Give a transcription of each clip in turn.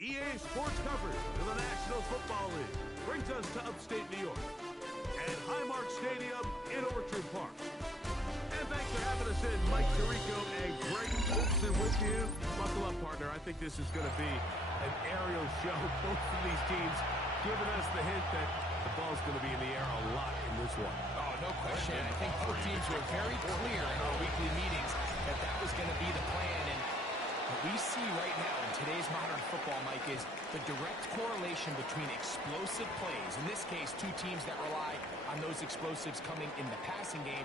EA Sports coverage of the National Football League brings us to upstate New York and Highmark Stadium in Orchard Park. And thanks for having us in, Mike Tirico and Greg Olson with you. Buckle up, partner. I think this is going to be an aerial show. Both of these teams giving us the hint that the ball's going to be in the air a lot in this one. Oh, no question. I think both teams were very clear in our weekly meetings that that was going to be the plan. And what we see right now in today's modern football, Mike, is the direct correlation between explosive plays, in this case, two teams that rely on those explosives coming in the passing game,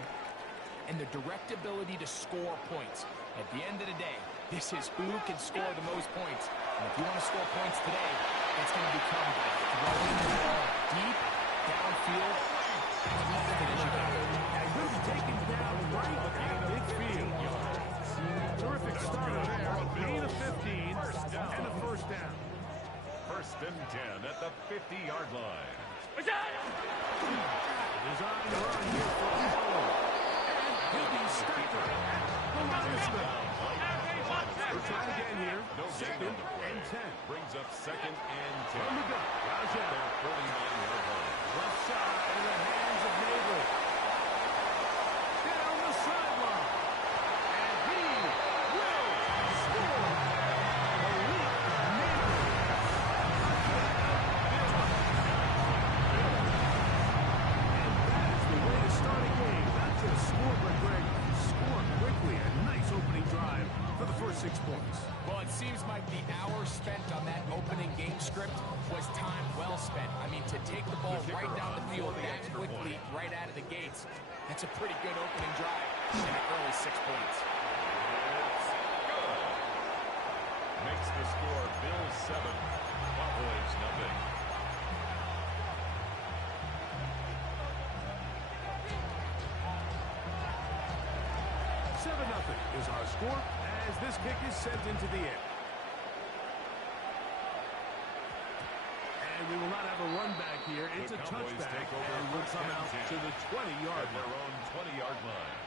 and the direct ability to score points. At the end of the day, this is who can score the most points. And if you want to score points today, it's going to become by throwing the ball deep, downfield, as often as you can. And he'll be taken down right at midfield. Terrific starter there. Gain of 15 and a first down. First and 10 at the 50-yard line. Design run here for Allen. And he'll be stopped at the line of scrimmage. We'll try again here. Second and 10. Brings up second and 10. From the gun. Rajah. Their 49-yard line. Left side in the hands of Nabel. Down the sideline. And he will score. Malik Nabel. And that is the way to start a game. Not just score, but Greg, score quickly. A nice opening drive for the first 6 points. Well, it seems like the hour spent on that opening game script was time well spent. I mean, to take the ball right down the field that quickly, right out of the gates, that's a pretty good opening drive and an early 6 points. Makes the score Bills 7, Cowboys nothing. Nothing is our score as this kick is sent into the air. And we will not have a run back here. It's a touchback and will come out to the 20-yard line. Their own 20-yard line.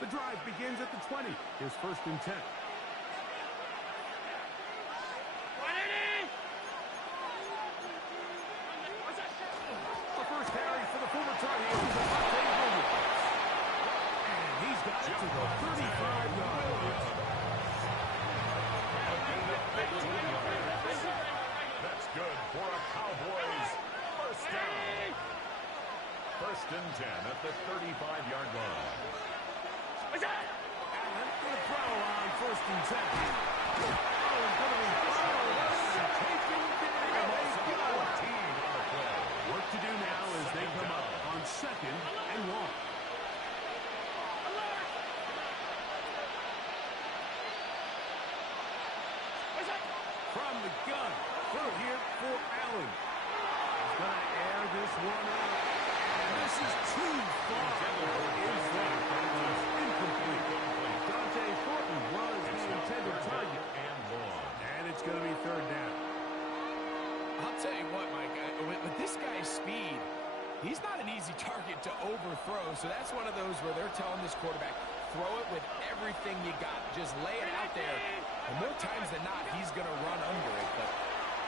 The drive begins at the 20. Here's first and 10. The first carry for the former Tar Heels. He's got it to the 35-yard line. That's good for a Cowboys first down. First and 10 at the 35-yard line. Allen for the throw on first and 10. Oh, going to be followed and taken down. Work to do now as they come up on second and 1. From the gun, throw here for Allen. He's going to air this one out. And this is too far in front. That was incomplete. Dante Thornton was the intended target. And it's going to be third down. I'll tell you what, Mike, with this guy's speed, he's not an easy target to overthrow. So that's one of those where they're telling this quarterback, throw it with everything you got. Just lay it out there. And more times than not, he's going to run under it. But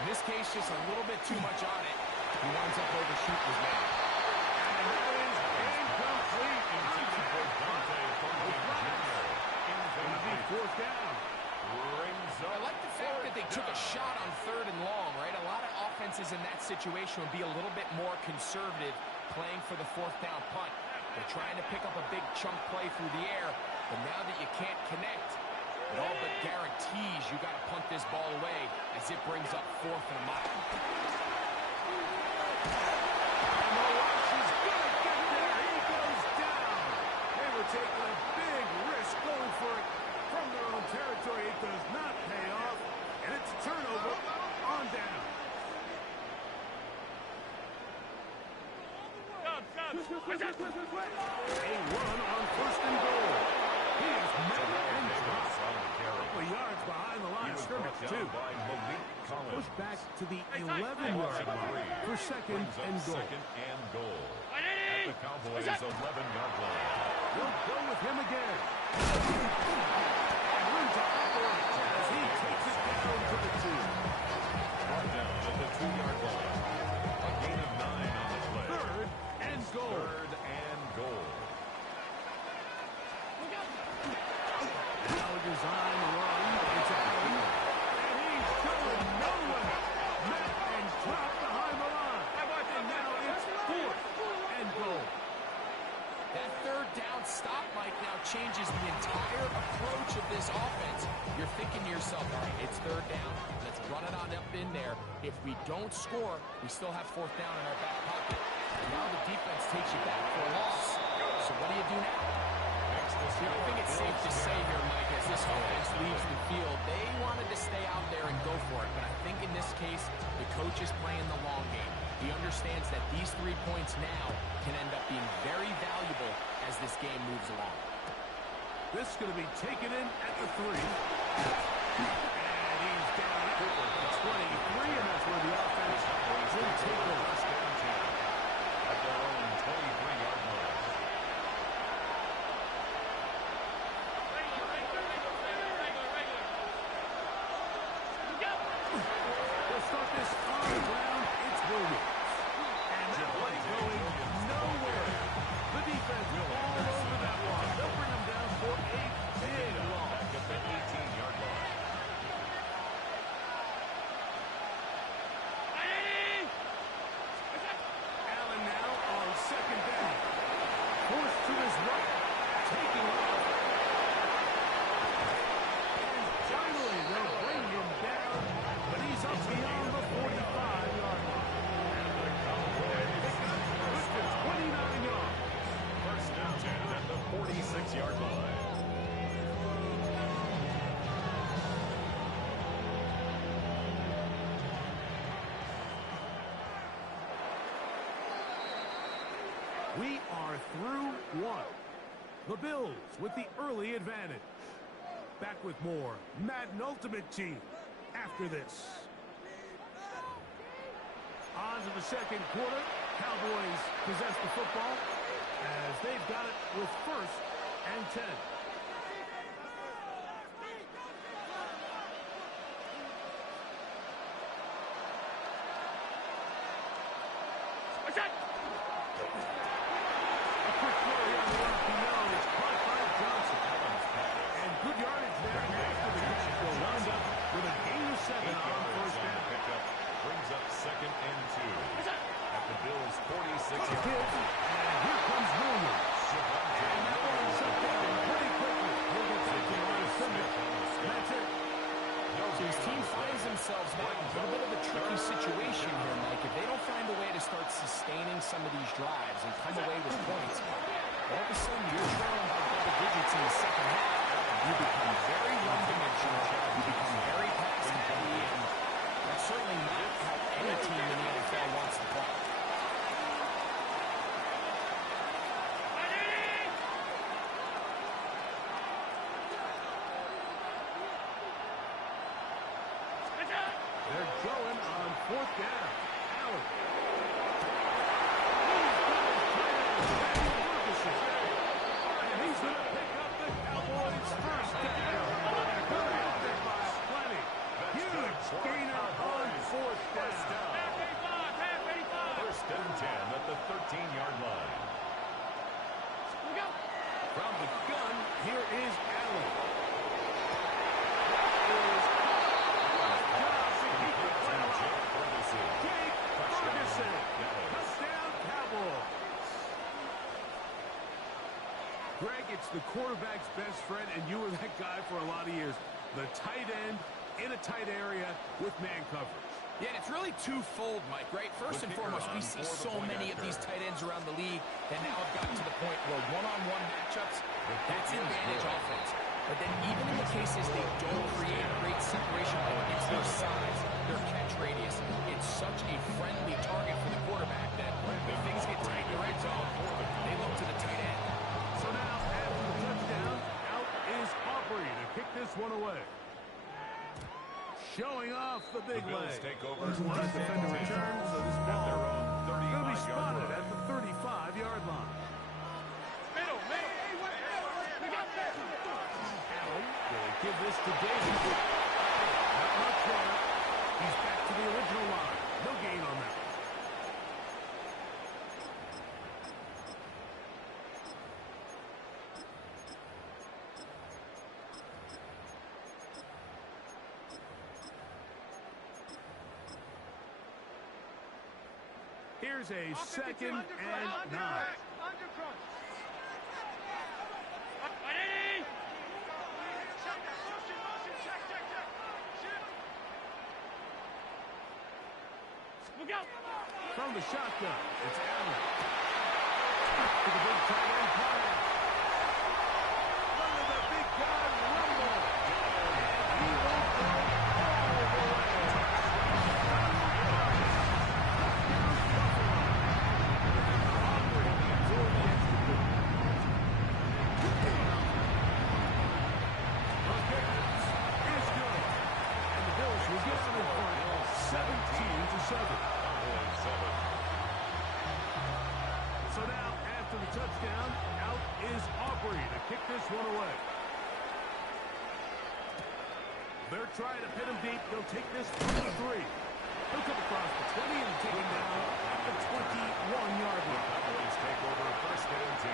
in this case, just a little bit too much on it. He winds up overshooting his man. And that is incomplete. Going to be fourth down. I like the fact that they took a shot on third and long, right? A lot of offenses in that situation would be a little bit more conservative playing for the fourth down punt. They're trying to pick up a big chunk play through the air, but now that you can't connect, it all but guarantees you got to punt this ball away as it brings up fourth and a mile. And the rush is going to get there. He goes down. They were taking a big risk going for it from their own territory. It does not pay off, and it's a turnover on down. A run on first and goal. He is met and dropped. A couple yards behind the line of scrimmage, too. Pushed back to the 11-yard line for second and goal. At the Cowboys' 11-yard line. They'll go with him again. And room to operate as he takes thrown to the 2. Brought down at the 2-yard line. A gain of 9 on the play. Third and goal. Third and goal. Now a design run. It's Allen. And he's going nowhere. Met and dropped behind the line. And now it's 4th and goal. That third down stop, Mike, now changes the entire approach of this offense. You're thinking to yourself, all right, it's 3rd down. Let's run it on up in there. If we don't score, we still have 4th down in our back pocket. And now the defense takes you back for a loss. So what do you do now? I think it's safe to say here, Mike, as this offense leaves the field, they wanted to stay out there and go for it. But I think in this case, the coach is playing the long game. He understands that these 3 points now can end up being very valuable as this game moves along. This is going to be taken in at the 3. And he's down at the 23, and that's where the offense will take over. At their own 23-yard line. They'll start this on the ground. It's Williams. And that play going nowhere. The defense all over that one. They'll bring him down for a big loss. Back at the 18-yard line. Allen now on 2nd down. Forced to his right. Taking off. And finally, they'll bring him down. But he's up beyond the 45-yard line. And the Cowboys Good to 29 yards. first and 10 at the 46-yard line. We are through 1. The Bills with the early advantage. Back with more Madden Ultimate Team after this. On to the 2nd quarter. Cowboys possess the football as they've got it with 1st and 10. A quick flurry on the left. It's caught by Johnson. And good yardage there after the catch. They'll wind up with a gain of 7 on 1st down. Pickup brings up 2nd and 2. At the Bills' 46-yard Kids, line. and here comes Williams. And that one shut down pretty quickly. He'll get back to the line of scrimmage. That's it. So his team finds themselves now in a little bit of a tricky situation here, Mike. If they don't find a way to start sustaining some of these drives and come away with points, all of a sudden you're trailing by double digits in the 2nd half. You become very one-dimensional. You become very pass-heavy, and that's certainly not how any team in the NFL wants to play. They're going on 4th down. Allen. And he's going to pick up the Cowboys' 1st down. Good out there by plenty. Huge gainer on 4th down. 1st and 10 at the 13-yard line. From the gun, here is Allen. Jake Ferguson. Touchdown, Cowboys. Greg, it's the quarterback's best friend, and you were that guy for a lot of years. The tight end in a tight area with man coverage. Yeah, and it's really twofold, Mike, right? First and foremost, we see so many of these tight ends around the league that now have gotten to the point where one-on-one matchups, that's advantage offense. But then even in the cases they don't create great separation, like it's their size, their catch radius, it's such a friendly target for the quarterback that if things get tight in the red zone, they look to the tight end. So now, after the touchdown, out is Aubrey to kick this one away. Showing off the big The Bills leg. take over There's one first and defender 10 returns, so this at ball their own going to be 35-yard spotted line. at the 35-yard line. Allen will give this to Davis. Not much Here's a 2nd and 9. From the shotgun, it's Allen. To the big tight end pass. Look at the big guy rumble. And he will go all the way. Aubrey absorbed the extra point. The kick is good. And the Bills will get in front 17-7. So now, after the touchdown, out is Aubrey to kick this one away. They're trying to pin him deep. They'll take this from the 3. He'll come across the 20 and take him down at the 21-yard line. Cowboys take over 1st and 10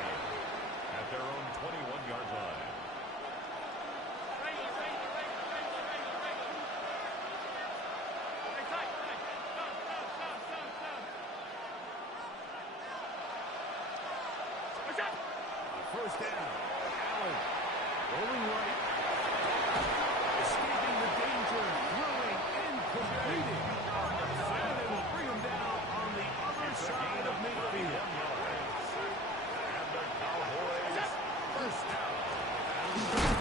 at their own 21-yard line. First down. Allen rolling right. Escaping the danger. Throwing and completing. And they will bring him down on the other side of midfield. And the Cowboys first down.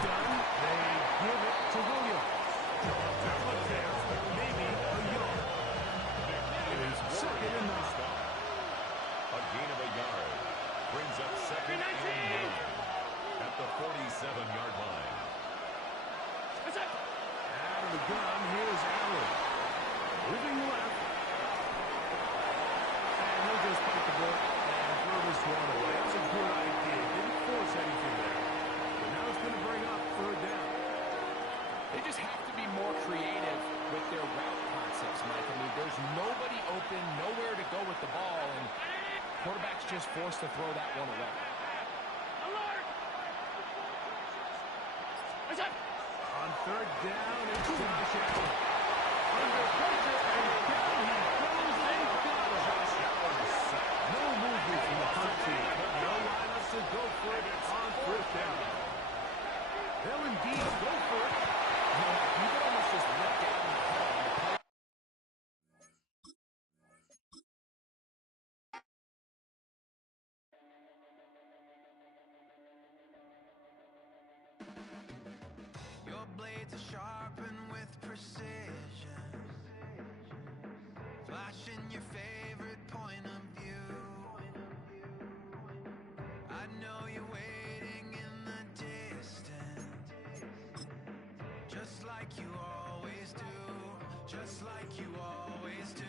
Done. They give it to Williams. Maybe a yard. It is 2nd and 9. A gain of a yard. Brings up 2nd and 9 at the 47-yard line. Out of the gun, here's Allen. Moving left. And he'll just bite the book and throw this one away. That's a good idea. Didn't force anything there. But now it's going to bring up 3rd down. They just have to be more creative with their route concepts, Mike. I mean, there's nobody open, nowhere to go with the ball, and quarterback's just forced to throw that one away. On 3rd down, it's Josh Allen. Under pressure, and down he goes, and got him. Josh Allen. No movement from the punt team. No lineup to go for it on 4th down. They'll indeed go for it. You can almost just look down in the hole and play. Your blades are sharpened with precision, flashing your favorite point of view. I know you're waiting in the distance, just like you always do, just like you always do.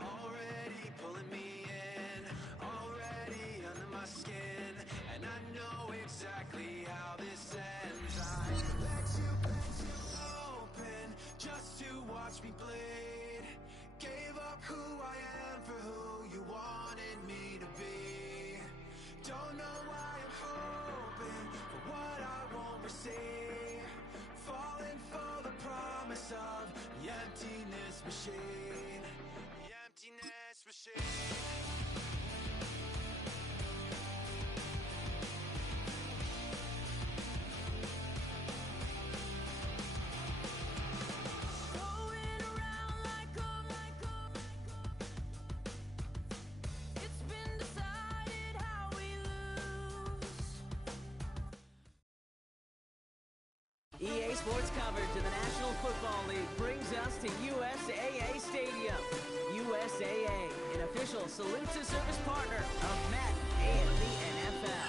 Already pulling me in, already under my skin, and I know exactly how this ends. I let you open just to watch me bleed. Gave up who I am for who you wanted me to be. Don't know why I'm hoping for what I won't receive. Falling for the promise of the emptiness machine. The emptiness machine. EA Sports coverage of the National Football League brings us to USAA Stadium. USAA, an official salute-to-service partner of Madden and the NFL.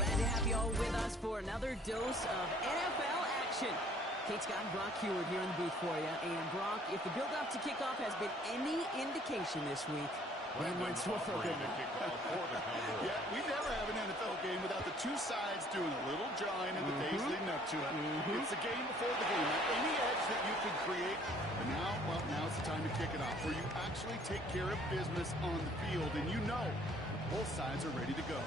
Glad to have you all with us for another dose of NFL action. Kate Scott and Brock Heward here in the booth for you. And Brock, if the build-up to kickoff has been any indication this week, Len Wentz will feel good. Yeah, we never have an NFL game without the two sides doing a little jawing in the days leading up to it. It's the game before the game. Any edge that you can create. And now, well, now's the time to kick it off, where you actually take care of business on the field, and you know both sides are ready to go.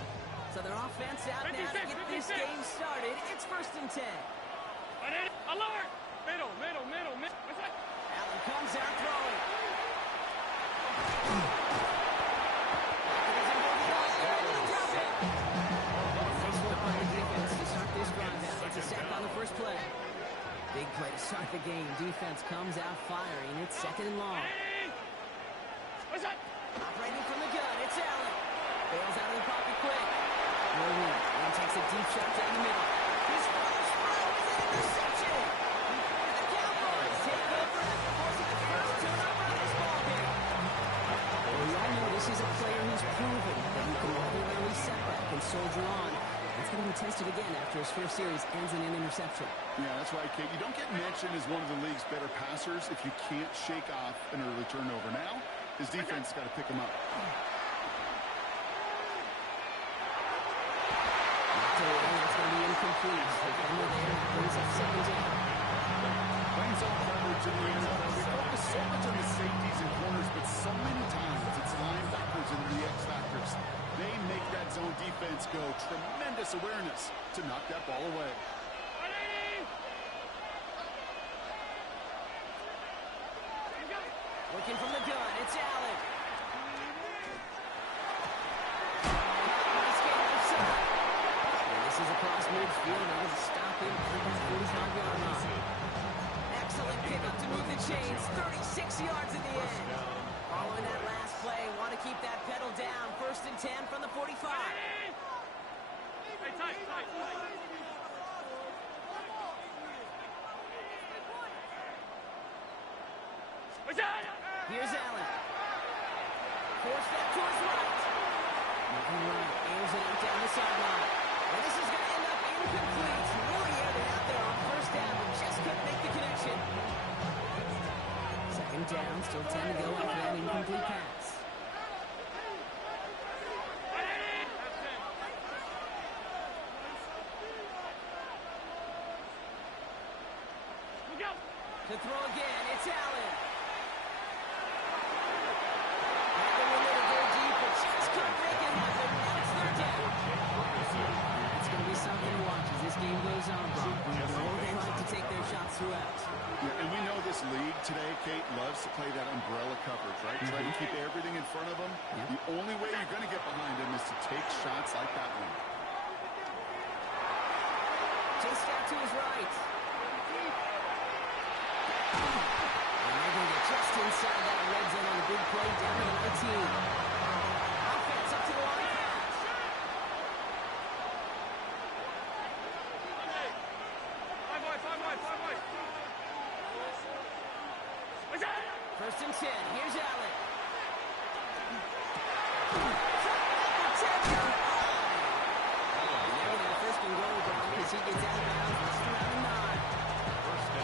So their offense out now to get this game started. It's 1st and 10. Alert! Middle. What's that? Allen comes out throwing. play to start the game. Defense comes out firing. It's second and long. What's up? Operating from the gun, it's Allen. Bails out of the pocket quick. Williams and takes a deep shot down the middle. His first throw is an interception. And the Cowboys take over after forcing the first turnover of this ballgame. Well, we all know this is a player who's proven that he can regularly set back and soldier on. It's going to be tested again after his first series ends in an interception. Yeah, that's right, Kate. You don't get mentioned as one of the league's better passers if you can't shake off an early turnover. Now, his defense got to pick him up. That's going to be incomplete. Defender there brings up second down. Playing zone coverage in the NFL, we focus so much on the safeties and corners, but so many times it's linebackers and the X factors. They make that zone defense go. Tremendous awareness to knock that ball away. Looking from the gun, it's Allen. This is across midfield. That was a stop in at the 45-yard line. Excellent pickup to move the chains. 36 yards in the end. Following that last play, want to keep that pedal down. First and 10 from the 45. Hey, tight. Here's Allen. Force that to his right. Looking right, aims it out down the sideline. And this is going to end up incomplete. Really aired it out there on first down, but just couldn't make the connection. Second down, still 10 to go after that incomplete pass. To throw again, it's Allen. Had the window to go deep, but just couldn't make it happen. Now it's third down. It's going to be something to watch as this game goes on, Bob. We know they like to take their shots throughout. Yeah, and we know this league today, Kate, loves to play that umbrella coverage, right? Try to keep everything in front of them. The only way you're going to get behind them is to take shots like that one. Just out to his right. And they're going to get just inside that red zone on a big play down to the 19. Offense up to the line pass. Five wide. First and 10. Here's Allen. First and goal, Brown, as he gets out of bounds. Around the 9.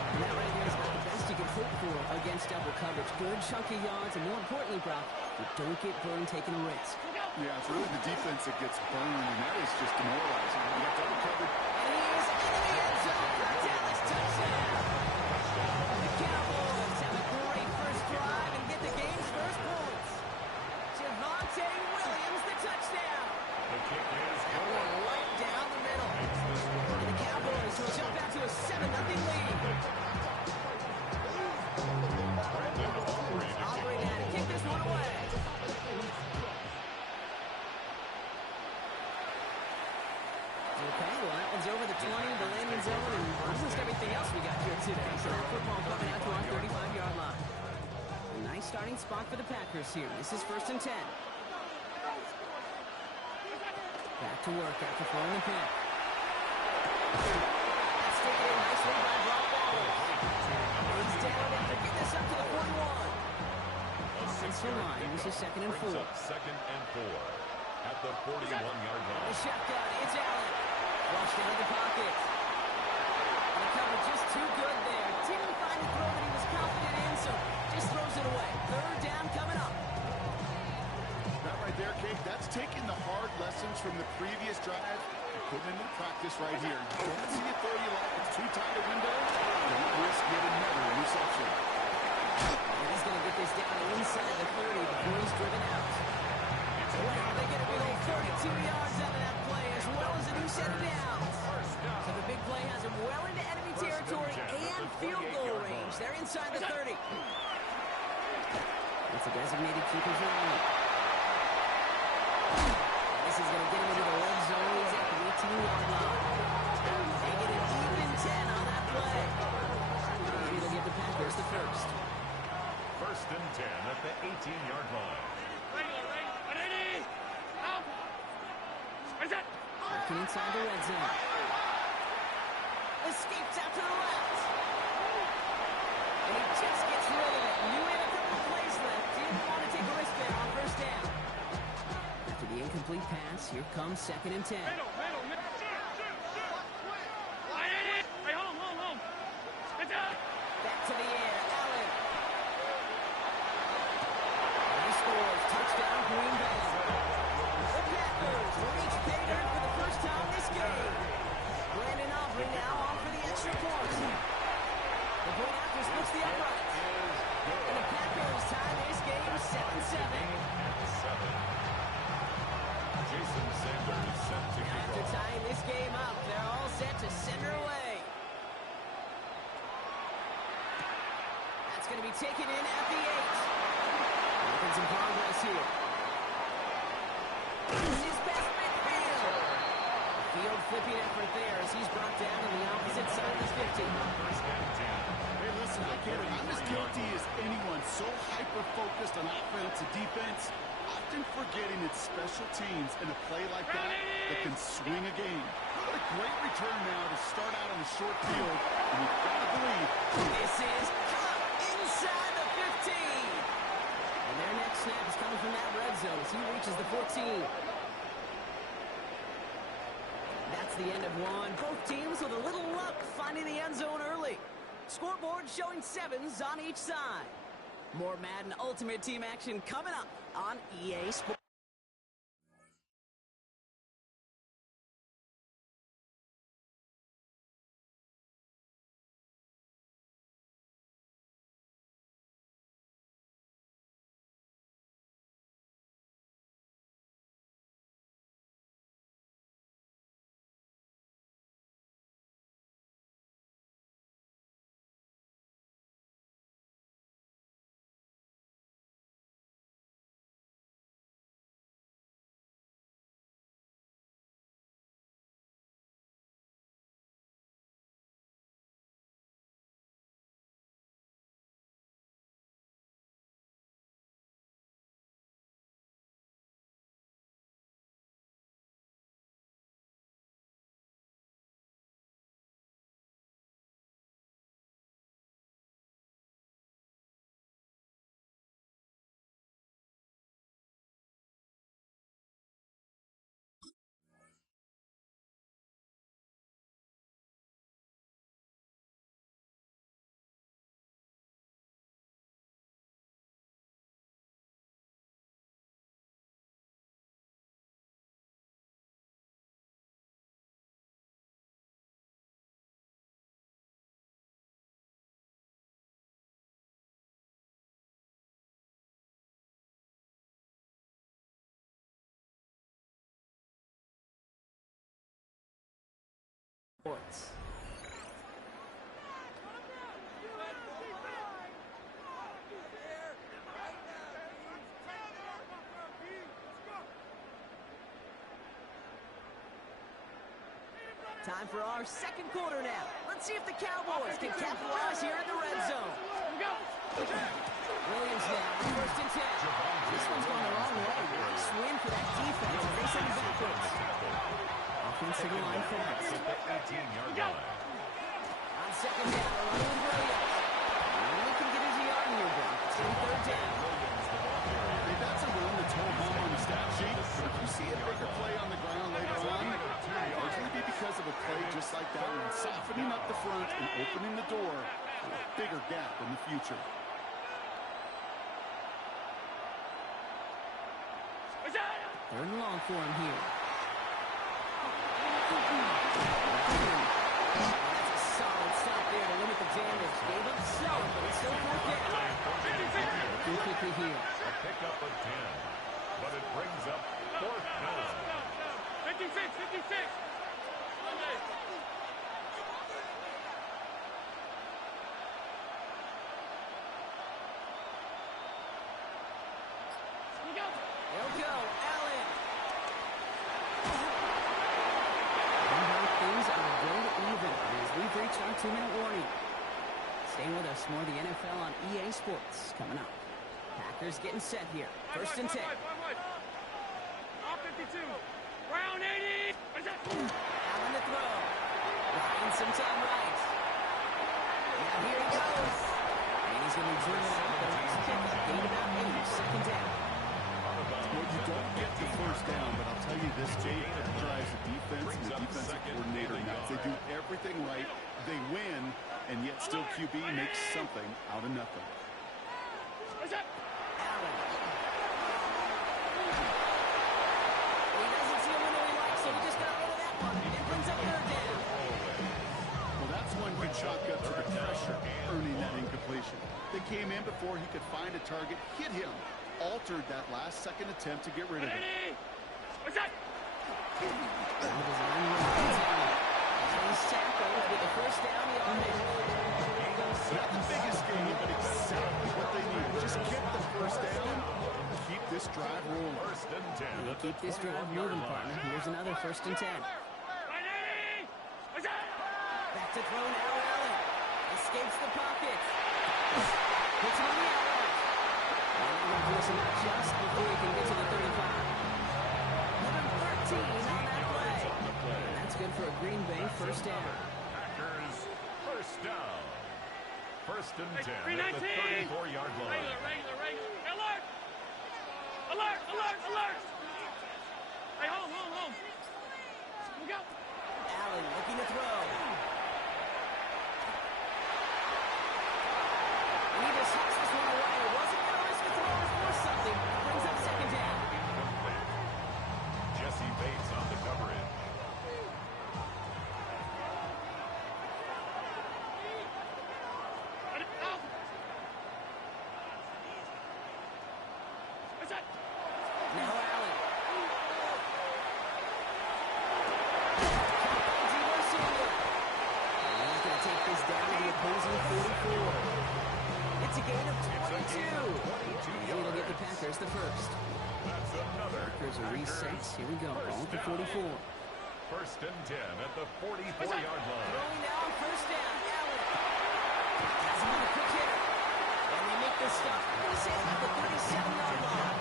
And that right there is about the best you can hope for against double coverage. Good chunky yards, and more importantly, Brock, you don't get burned taking a risk. Yeah, it's really the defense that gets burned, and that is just demoralizing. You got double coverage. And he is into the end zone for a Dallas touchdown. The Cowboys have a great first drive and get the game's first points. Javonte Williams, the touchdown. The kick is good. Going right down the middle. And the Cowboys will jump out to a 7-0 lead. Aubrey now to kick this one away. Okay, well, that one's over the 20, the landing zone, and almost everything else we got here today. So that football coming out to our 35-yard line. A nice starting spot for the Packers here. This is first and 10. Back to work after throwing the pick. That's taken in nicely by Brock Bowers. He's down after getting this up to the 41. It's the line. This is second and 4. Second and 4 at the 41-yard The line. shotgun, it's Allen. Flushed out of the pocket. And the cover just too good there. Didn't find the throw that he was confident in, so just throws it away. Third down coming up. That right there, Kate, that's taking the hard lessons from the previous drive and putting it into practice right here. You don't see it there you like. It's too tight a window. Don't risk getting another interception. And he's going to get this down inside the 30 before he's driven out. Wow, they get a big old 32 yards out of that play, as well as a new set of downs. So the big play has him well into enemy territory and field goal range. They're inside the 30. It's a designated keeper's run. This is going to get him into the red zone. He's at the 18-yard line. They get an even 10 on that play. at the 18-yard line. Ready? Out. Where's that? Working inside the red zone. Escapes out to the left. And he just gets rid of it. Knew he had a couple of plays left. Didn't want to take a risk there on first down. After the incomplete pass, here comes 2nd and 10. Middle. Shoot. Hey, home. It's up. Back to the air. Allen. And he scores. Touchdown, Green Bay. The Packers reach pay dirt for the first time this game. Brandon Aubrey now on for the extra point. The point after splits the uprights. And the Packers tie this game 7-7. Jason Sanders set to kick After off. tying this game up, they're all set to send her away. That's going to be taken in at the 8. Making some progress here. This is best midfield. Field flipping effort there as he's brought down on the opposite side of his 50. First and 10. Hey, listen, I get it. I'm as guilty as anyone. So hyper-focused on offense and defense, often forgetting it's special teams in a play like that can swing a game. What a great return now to start out on the short field, and you've got to believe. This is caught inside the 15. And their next snap is coming from that red zone as he reaches the 14. That's the end of one. Both teams with a little luck finding the end zone early. Scoreboard showing 7s on each side. More Madden Ultimate Team action coming up on EA Sports. Time for our second quarter now. Let's see if the Cowboys can capitalize here in the red zone. Williams now, first and 10. This one's going the wrong way. Nice win for that defense as they send it backwards. Offensive line fast. On second down, running with Williams. Only can get his yard here, Brock. It's going to be third down. That's a run that's home on the stat sheet. But if you see a bigger play on the ground later on, largely be because of a play just like that one, softening up the front and opening the door for a bigger gap in the future. Third and long for him here. That's a solid stop there to limit the damage. Gave up some, but it's still fourth down. Too quickly here. A pickup of 10, but it brings up fourth down. 56. They'll go. Allen. And now things are dead even as we've reached our 2-minute warning. Stay with us. More of the NFL on EA Sports coming up. Packers getting set here. First and 10. Off 52. Round 80. What is that? Allen to throw. Ryan sometime right. Now here he goes. And he's going to be driven out the next pickup. Gain about 8, second down. Well, you don't get the first down, but I'll tell you this, Jay, that drives the defense and the defensive coordinator nuts. They do everything right. They win, and yet still QB makes something out of nothing. What's that? Allen. He doesn't see a window he likes, so he just got rid of that one. It brings up third down. Well, that's one good shotgun to the pressure, earning that incompletion. They came in before he could find a target, hit him, altered that last-second attempt to get rid of it. What's that? He's tackled with the first down the offense. Not the biggest game, but exactly what they need. Just get the first down, keep this drive rolling. First and 10. We'll keep this drive moving, partner. Here's another first and 10. What's that? Back to throw now, Allen. Escapes the pocket. Puts him on the outlet. And they're going to force him out just before he can get to the 35. Number 13 on that play. And that's good for a Green Bay first down. Packers first down. First and 10 at 319. the 34-yard line. Regular. Alert! Alert! Hey, home. Look out. Allen looking to throw. And he just hits this one away. It wasn't going to risk a throw or force something. Brings up second down. Incomplete. Jesse Bates on the coverage. What's that? Now Allen. And he's going to take this down to the opposing 44. It's a gain of 22. And it'll get the Packers the first. That's another. Packers are reset. Here we go. Ball at the 44. First and 10 at the 44-yard line. Throwing down first down. Allen. Has him on a quick hitter. And they make the stop. He's in at the 37-yard line.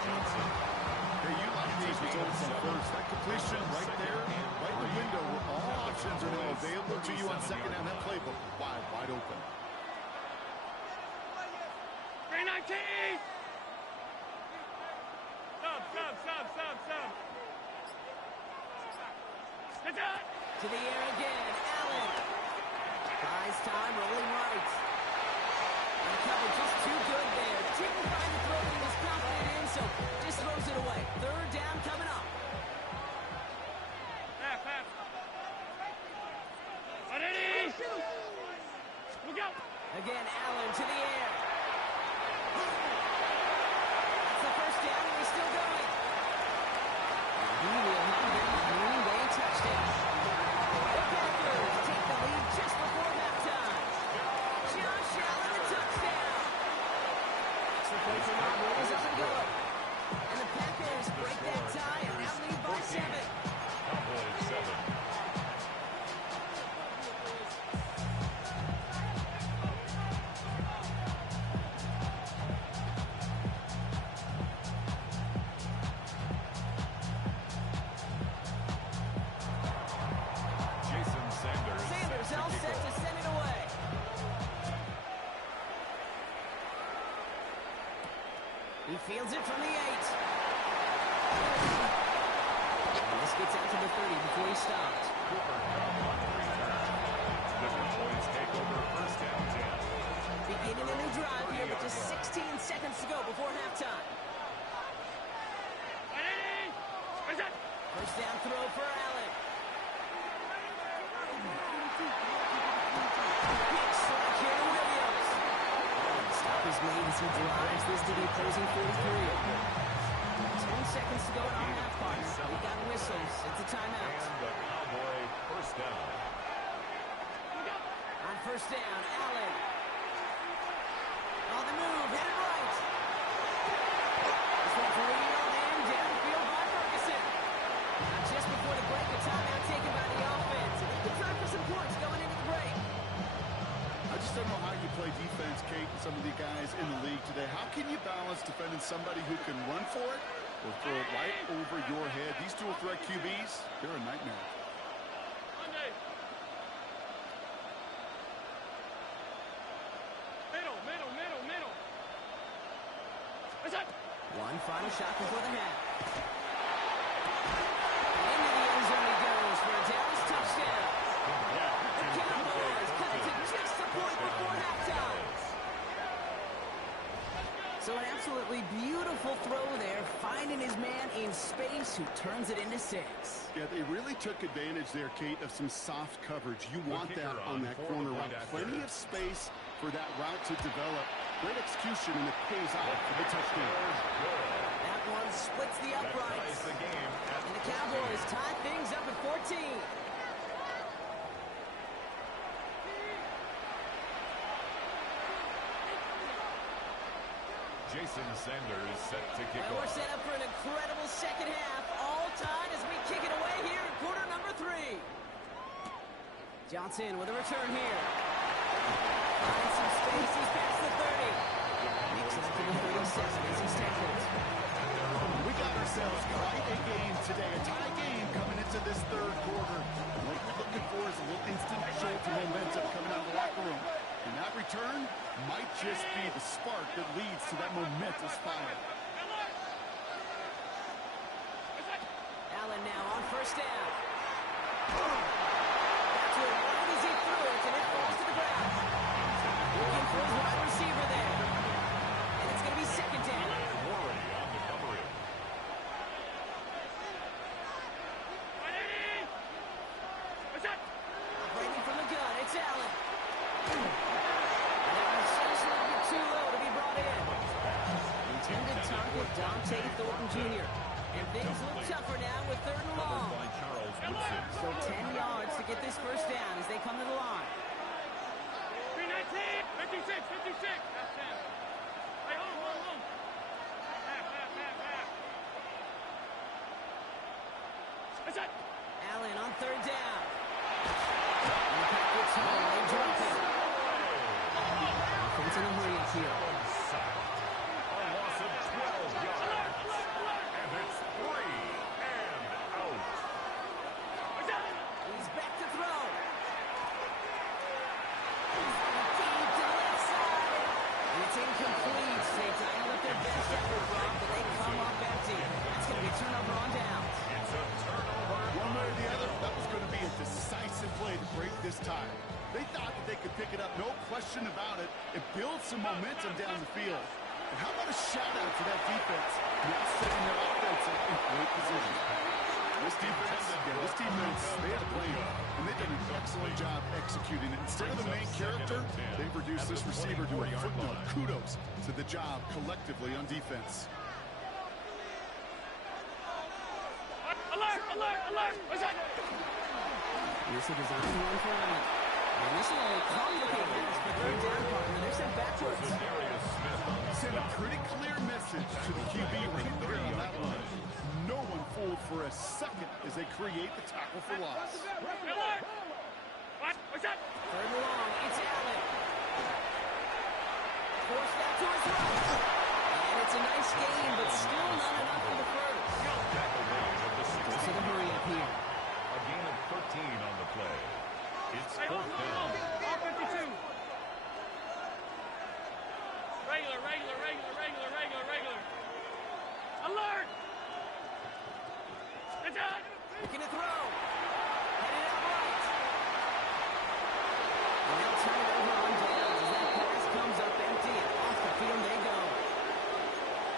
Hey, you like these results on first. That completion right there, right in the window where all options are now available to you on second down. That playbook wide open. 319. Stop. Get that. To the air again. Allen. Buys time, rolling right. And cover just too good there. Didn't find the throw that he was confident in, so just throws it away. Third down coming up. Half. Ready? Look out. Again, Allen to the air. That's the first down, and he's still going. And he will have been a Green Bay touchdown. The Packers take the lead just before halftime. Josh Allen, the touchdown. Extra point for Martin is up and good. And the Packers break that tie and now lead by 7. Cowboys 7. Jason Sanders. Sanders all set to send it away. He fields it from the 8. And this gets out to the 30 before he stopped. Cooper Kupp on the return. The Cowboys take over first down 10. Beginning a new drive here with just 16 seconds to go before halftime. Ready? What's that? First down throw for Allen. Big strike here to Williams. Stop is made as he drives this to the opposing 43. 10 seconds to go in our half, partner. We got whistles. It's a timeout. And the Cowboy first down. On first down, Allen. On the move, headed right. This one's reeled in, downfield by Ferguson. Now just before the break, a timeout taken by the offense. And looking for some points going into the break. I just don't know how you play defense, Kate, in some of the guys in the league today. How can you balance defending somebody who can run for it or throw it right over your head? These dual threat QBs, they're a nightmare. Monday. Middle, middle, middle, middle. That's it. One final shot before the half. Into the end zone he goes for a Dallas touchdown. The Cowboys cut it to just a point before halftime. So an absolutely beautiful throw there, finding his man in space who turns it into 6. Yeah, they really took advantage there, Kate, of some soft coverage. You want that on that corner route. Plenty of space for that route to develop. Great execution, and it pays off for the touchdown. That one splits the uprights. And the Cowboys tie things up at 14. Jason Sanders set to kick Well, we're off. set up for an incredible second half. All tied as we kick it away here in quarter number 3. Johnson with a return here. Finds some space. He's past the 30. Makes it up to the 37 as he's tackled. We got ourselves quite a game today. A tie game coming into this third quarter. What we're looking for is a little instant jolt of momentum coming out of the locker room. And that return might just be the spark that leads to that momentous fire. Allen now on first down. That's where right as he threw it, and it falls to the ground. Looking for his wide receiver there. And it's going to be second down. Warren on the coverage. Operating from the gun, it's Allen. That was just a little bit too low to be brought in. Intended target Dante Thornton Jr. And things look tougher now with 3rd and long. By Charles Woodson. So 10 yards to get this first down as they come to the line. 319, 56, 56. That's 10. Hey, hold. Half. That's it. Allen on 3rd down. And the Packers home. They drop it. Offense in a hurry up here. A loss of 12 yards. And it's 3 and out. He's back to throw. He's deep to the left side. And it's incomplete. They dialed up their best effort, Rob, but they come up empty. That's going to be a turnover on downs. It's a turnover. One way or the other, that was going to be a decisive play to break this tie. They thought that they could pick it up, no question about it, and build some momentum down the field. And how about a shout-out to that defense? Now setting their offense in great position. This defense, they had a plan, and they did an excellent job executing it. Instead of the main character, they've reduced this receiver to a footnote. Kudos to the job collectively on defense. Alert. What's that? Here's a design one for Allen. And this will complicate this for 3rd down partner. They're sent backwards. Darius Smith on the Send a pretty clear message to the QB right there on that line. No one fooled for a second as they create the tackle for loss. Alert. What's that? 3rd and long. It's Allen. Forced out to his right. And it's a nice gain, but still not enough for the first. So the hurry up here. A gain of 13 on the play. It's Hey, 4th down. All 52. Regular. Alert. It's out. Looking to throw. Headed out right. And they'll turn it over on downs as that pass comes up empty and off the field they go.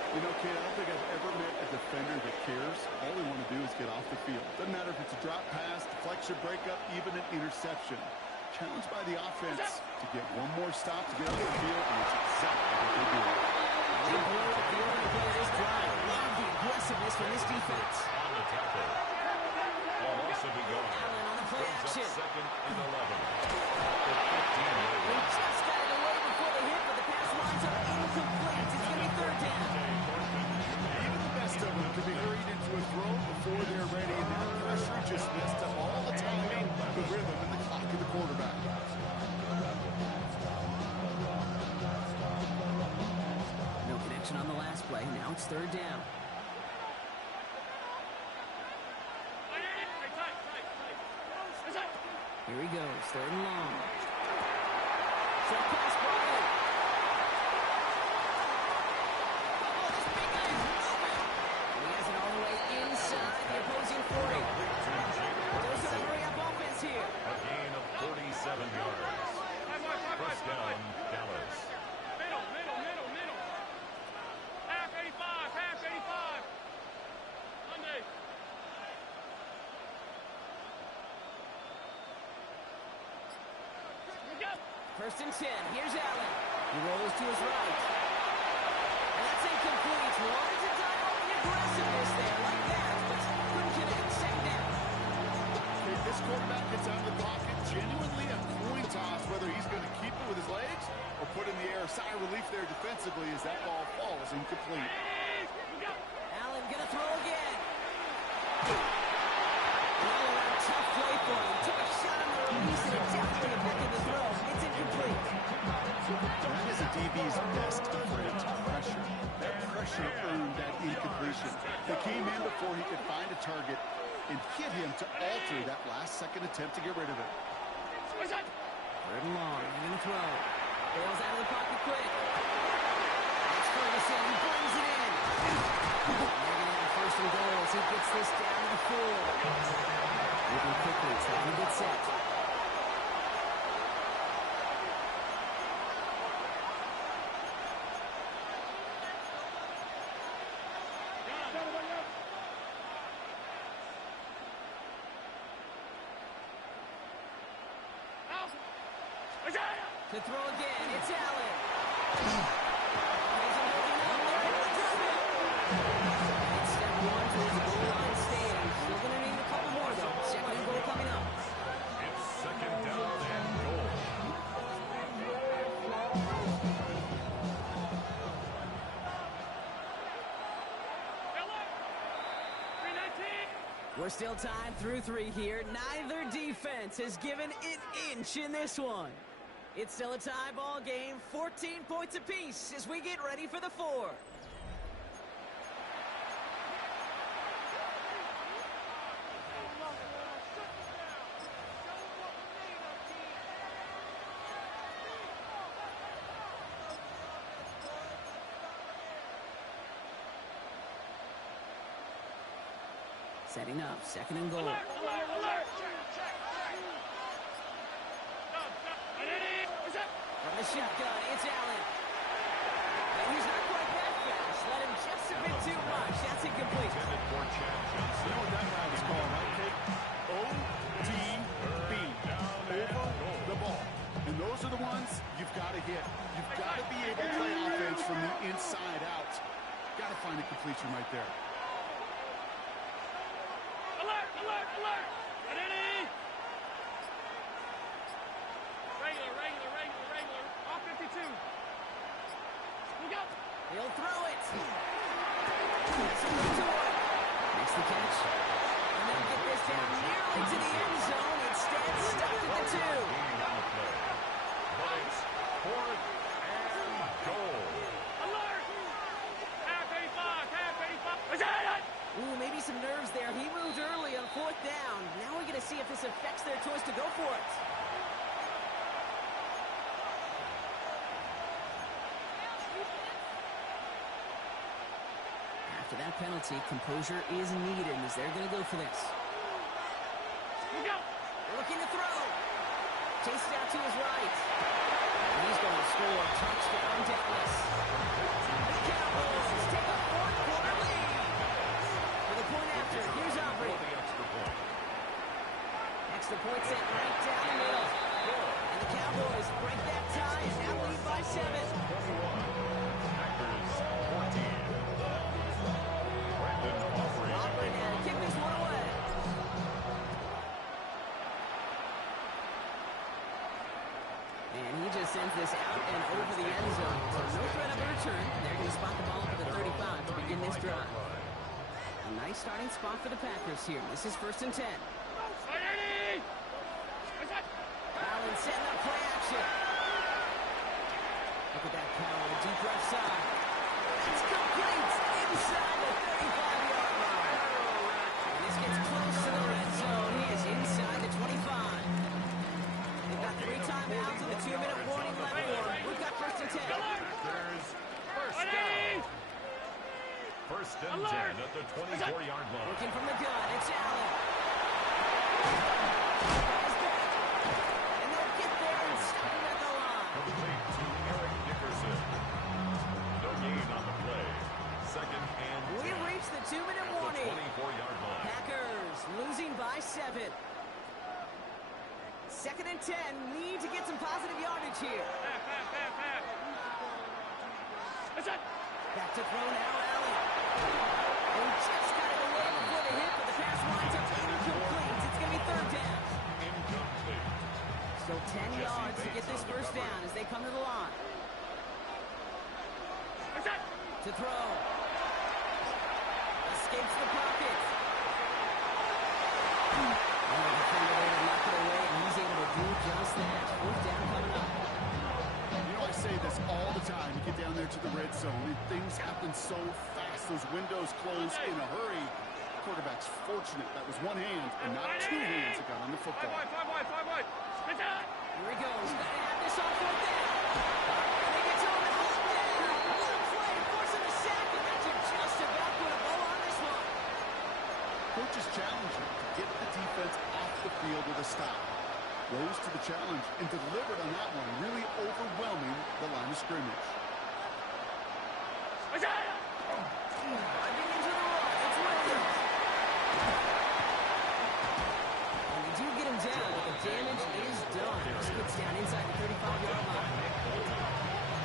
You know, Kate, I don't think I've ever met a defender that cares. All they want to do is get off the field. Doesn't matter if it's a drop pass, deflection, breakup, even an interception. Challenged by the offense to get one more stop to get off the field, and it's exactly what they do. They blow up the opening play of this drive. Love the aggressiveness from this defense. On the tackle. A loss of a yard. Allen on the play Brings up action. 2nd and 11. The 15-yard They line. just got it away before the hit, but the pass lines are incomplete. It's going to be 3rd down. Even the best of them could be hurried into a throw before they're ready, and that pressure just messed up all the timing, the rhythm, and the clock of the quarterback. play. Now it's third down. Here he goes, third and long. Short pass ball. This big guy is moving. And he has it all the way inside the opposing 40. Those are the hurry-up offense here. A gain of 47 yards. First down, Dallas. Middle. Half 85. Monday. First and 10. Here's Allen. He rolls to his right. And that's incomplete. Wanted to dive up the aggressiveness there like that, but couldn't connect. Second down. Okay, this quarterback gets out of the pocket, genuinely a coin toss whether he's going to keep it with his legs or put in the air. Sigh of relief there defensively as that ball falls incomplete. Allen gonna throw again. All-around tough play for him. Took a shot on the release and it definitely affected the throw. It's incomplete. That is a DB's best defense pressure. That pressure earned that incompletion. They came in before he could find a target and hit him to alter that last-second attempt to get rid of it. Third and long. He's gonna throw. Bails out of the pocket quick. That's Ferguson. He brings it in. Negative first and goal as he gets this down to the 4. Moving quickly. Trying to get set. To throw again, it's Allen. It's step one towards the goal line stand. Still going to need a couple more, though. Second and goal coming up. It's second down and goal. We're still tied through 3 here. Neither defense has given an inch in this one. It's still a tie ball game, 14 points apiece as we get ready for the 4. Setting up, second and goal. From the shotgun, it's Allen. And he's not quite that fast. Let him just a bit too much. That's incomplete. Intended for Chad Johnson. You know what that route is called, right, Kate? OTB. Over the ball. And those are the ones you've got to hit. You've got to be able to play offense from the inside out. Got to find a completion right there. Alert! Regular. Off 52. Look out. He'll throw it. Makes the catch. And they'll get this down nearly to the end zone. Instead, stuck at the 2. But it's fourth and goal. Alert! Half 85. Ooh, maybe some nerves there. He moved early on 4th down. Now we're going to see if this affects their choice to go for it. After that penalty, composure is needed as they're going to go for this. Looking to throw. Chased out to his right. And he's going to score. Touchdown, Dallas. The Cowboys take a 4th-quarter lead. For the point after, here's Aubrey. Extra point set right down the middle. And the Cowboys break that tie and now lead by 7. Packers 14. Aubrey now to kick this one away. And he just sends this out and over the end zone. So no threat of a return. They're going to spot the ball for the 35 to begin this drive. A nice starting spot for the Packers here. This is 1st and 10. Allen setting up play action. Look at that power. Deep left side. That's complete. 2nd and 10. Need to get some positive yardage here. Half. That's it. Back to throw now, Allen. They just got it away before the hit, but the pass winds up incomplete. It's going to be 3rd down. Incomplete. Still 10 yards to get this first down as they come to the line. That's it. To throw. Escapes the pocket. And the defender there to knock it away, and he's able to do just that. 4th down coming up. You know, I say this all the time. You get down there to the red zone, and things happen so fast. Those windows close in a hurry. Quarterback's fortunate that was one hand and not 2 hands that got on the football. Five wide. Spit that. Here he goes. Got to have this on 4th down. And he gets home and hauled in. What a play. Forcing a sack, and that should just about put a bow on this one. Coaches challenge him to get the defense off the field with a stop. Rose to the challenge and delivered on that one, really overwhelming the line of scrimmage. That's it. Driving into the run. It's Williams. And they do get him down, but the damage is done. Skips down inside the 35-yard line.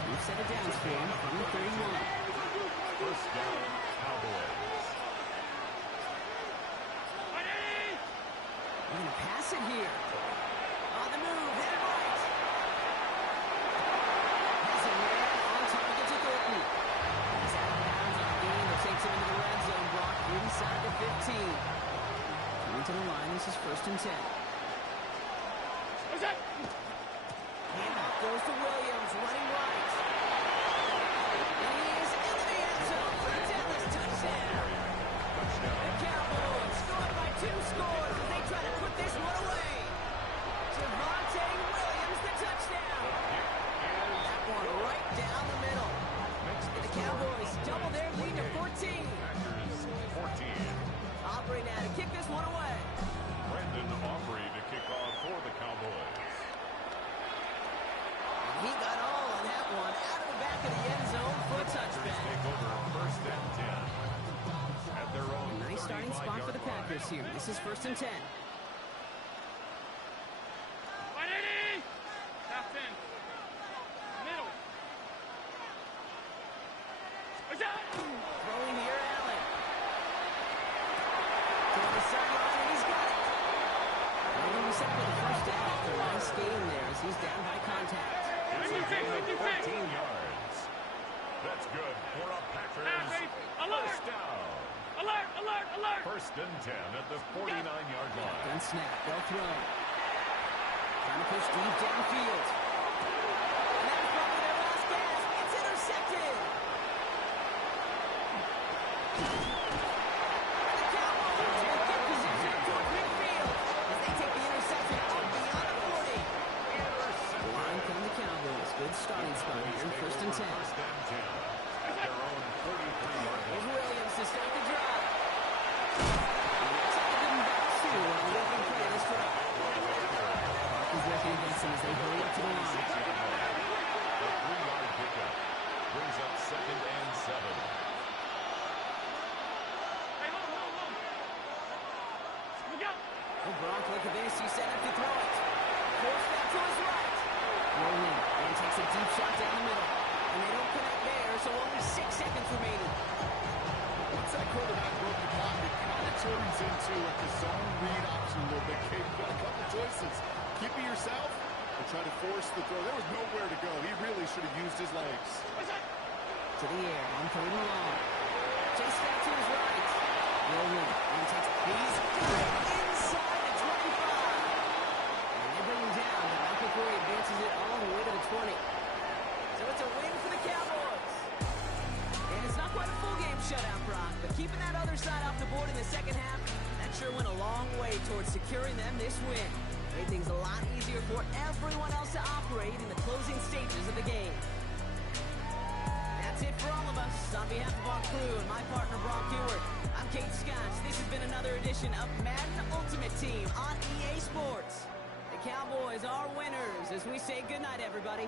We've set it down for him from the 31. First down, Cowboys. They're going to pass it here. On the move, hit it right. Has a man on target to Thornton. He's out of bounds on the game that takes him into the red zone block inside the 15. Coming to the line, this is 1st and 10. That's it. Handoff goes to Williams, running right. And he is into the end zone for a Dallas touchdown. The Cowboys scored by 2 scores as they try to put this one away. Javonte Williams, the touchdown. That one right down the middle. And the Cowboys double their lead to 14. Packers 14. Aubrey now to kick this one away. Brandon Aubrey to kick off for the Cowboys. He got all on that one out of the back of the end zone for a touchback. Take over 1st and 10. At their own Nice starting spot for the Packers here. This is 1st and 10. 180. Half 10. Middle. That's it. Throwing here, Allen. To the sideline, and he's got it. Williams was set for the first down after a nice game there as he's down by contact. It's a gain of 14 yards. That's good for a Packers Alert. first down. Alert. 1st and 10 at the 49-yard line. Gun snap, they'll throw. Trying to push deep downfield. And that was probably their last gasp. It's intercepted. The Cowboys will get position towards midfield as they take the interception out beyond the 40. The line come the Cowboys. Good starting spot here, 1st and 10. 1st and 10 at their own 43-yard Here's line. Williams to start the drive. And looks like they're getting back to on the opening play of this drive. Parker's working against them as they hurry up to the line. A 3-yard pickup brings up 2nd and 7. Hey, hold. Look out. Oh, Gronk look at this. He's set up to throw it. Forced out to his right. Rolling and takes a deep shot down the middle. And they don't connect there, so only 6 seconds remaining. Once that quarterback broke the pocket, it kind of turns into like a zone read option a little bit. You've got a couple choices. Keep it yourself or try to force the throw. There was nowhere to go. He really should have used his legs. To the air, on 3rd and long. Just out to his right. Rolling and takes he's got it inside the 25. And they bring him down, but not before he advances it all the way to the 20. So it's a win for the Cowboys. And it's not quite a full game shutout, Brock, but keeping that other side off the board in the second half, that sure went a long way towards securing them this win. Made things a lot easier for everyone else to operate in the closing stages of the game. That's it for all of us. On behalf of our crew and my partner, Brock Ewart, I'm Kate Scotch. This has been another edition of Madden Ultimate Team on EA Sports. The Cowboys are winners as we say goodnight, everybody.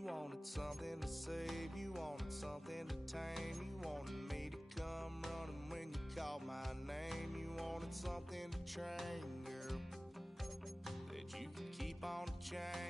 You wanted something to save, you wanted something to tame. You wanted me to come running when you called my name. You wanted something to train, girl, that you could keep on the chain.